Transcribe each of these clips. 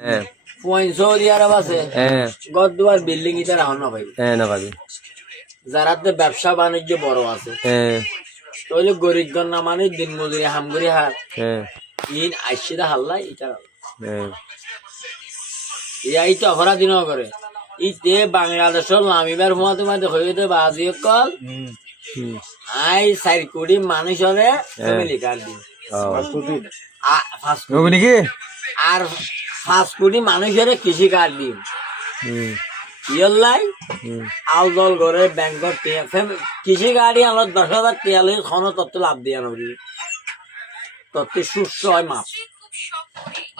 হ্যাঁ সৌদি আরব আছে হ্যাঁ গদ দুয়ার বিল্ডিং ইটা রাখুন না ভাই হ্যাঁ না ভাবি যারা ব্যবসা বাণিজ্য বড় আছে হ্যাঁ তাহলে গরিবগণ না মানে দিন মজুরি হামগুরি হার হ্যাঁ ইন আইসিদা হাল্লাই ইটা হ্যাঁ এই তো অপরাধী ন করে ইতে বাংলাদেশের নামিবার সময় তোমার হইতে বাজি কল আই 4 কোটি মানুষরে ফ্যামিলি কার্ড দিন নাকি আর 5 কোটি মানুষের কৃষি কার্ড দিন ইয়াল্লাই আউদল করে ব্যাংকর কৃষি গাড়ি আলো 10,000 টিয়া লই খন তত্ত্ব লাভ দিয়া নবি তত্ত্ব সুস্থ হয় মাপ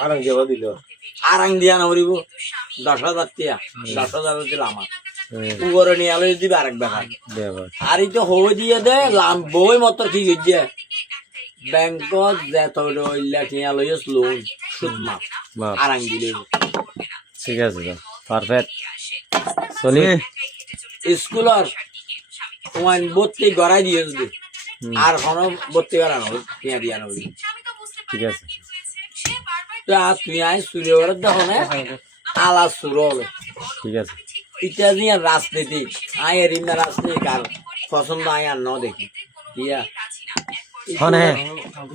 আরাম যাওয়া দিল আরাং দিয়া নবরিব 10,000 টিয়া 10,000 দিল আমার উপরে নিয়ে আলো দিবে আরেক ব্যাপার আর এই তো হয়ে দিয়ে দে বই মতো ঠিক হইছে ব্যাংকত যেত লইলা টিয়া লই লোন সুদ মাপ আরাং দিলে ঠিক আছে তো পারফেক্ট চলি স্কুলের ওয়ান ভর্তি গড়াই দিয়ে যদি আর কোনো ভর্তি করা নয় টিয়া দিয়া নবি ঠিক আছে তো আর তুই আই সূর্য ওর দেখো না আলা সুর হলে ঠিক আছে এটা নিয়ে রাজনীতি আই এরিনা রাজনীতি আর পছন্দ আই আর ন দেখি দিয়া হ্যাঁ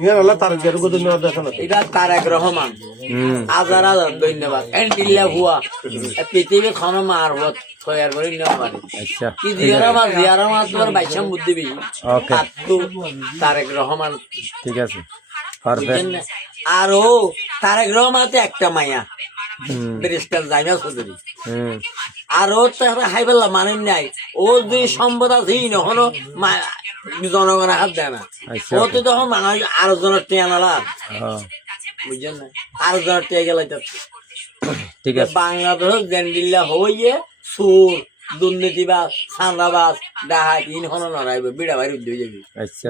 ইয়ার আল্লাহ তার গেরু কত নিয়ে দেখো না এটা তারেক রহমান হাজার হাজার ধন্যবাদ এন্ডিল্লা হুয়া পৃথিবী খন মারবত তৈয়ার করে নিতে পারে আচ্ছা কি জিয়ারা মাছ তোমার বাইশাম বুদ্ধি বেশি ওকে তারেক রহমান ঠিক আছে পারফেক্ট আর ও তারেক রহমান তো একটা মাইয়া ব্যারিস্টার জাইনা চৌধুরী আর ও তো হাইবেলা মানেন নাই ও যে সম্পদ আছে এখনো জনগণের হাত দেয় না ও তো তখন মানুষ আরো জনের টিয়া নালা বুঝছেন না আরো জনের টিয়া গেলে ঠিক আছে বাংলাদেশ জেন্ডিল্লা হইয়ে সুর দুর্নীতিবাজ সান্দাবাজ ডাহাত ইন হনো লড়াইবে বিড়া বাইরে উদ্যোগ যাবি আচ্ছা